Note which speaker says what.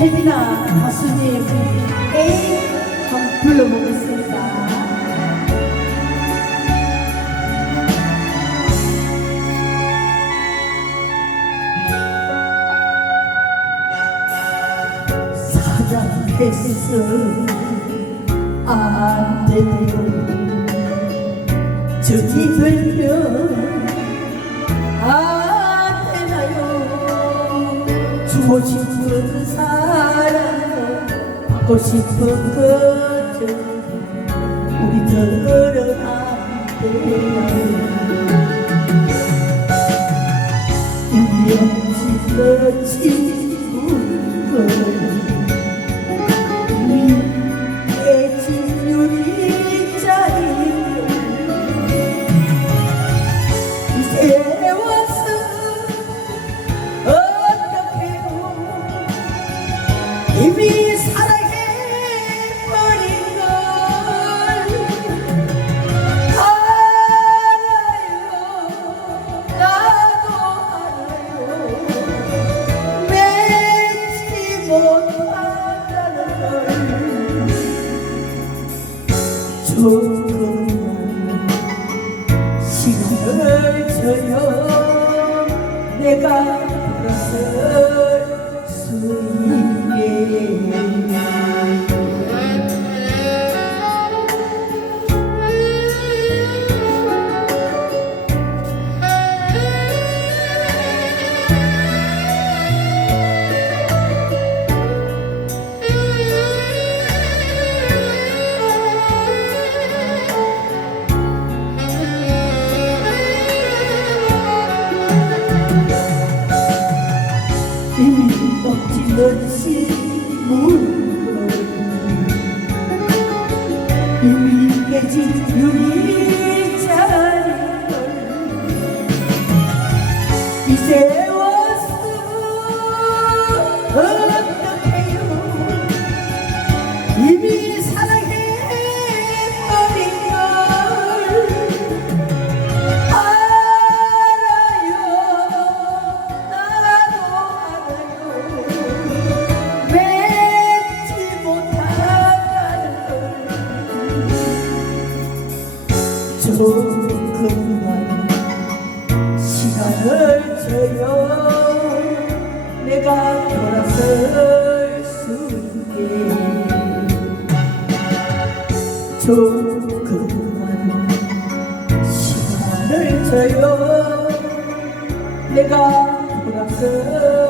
Speaker 1: 혜민아 가수님 에이 한번 불러보겠습니다. 사랑했어 안 돼요 저기 별면 안 주고 싶은 사랑 받고 싶은 것들 우리들은 안 돼요 우리 없이는 이미 사랑해버린 걸 알아요 나도 알아요. 맺지 못한다는 걸. 조금만 시간을 줘요 내가 돌아설 없지는 신문 이미 깨진 유리잔 이제 와서 어떡해요? 이미 조금만 시간을 줘요 내가 돌아설 수 있게. 조금만 시간을 줘요 내가 돌아설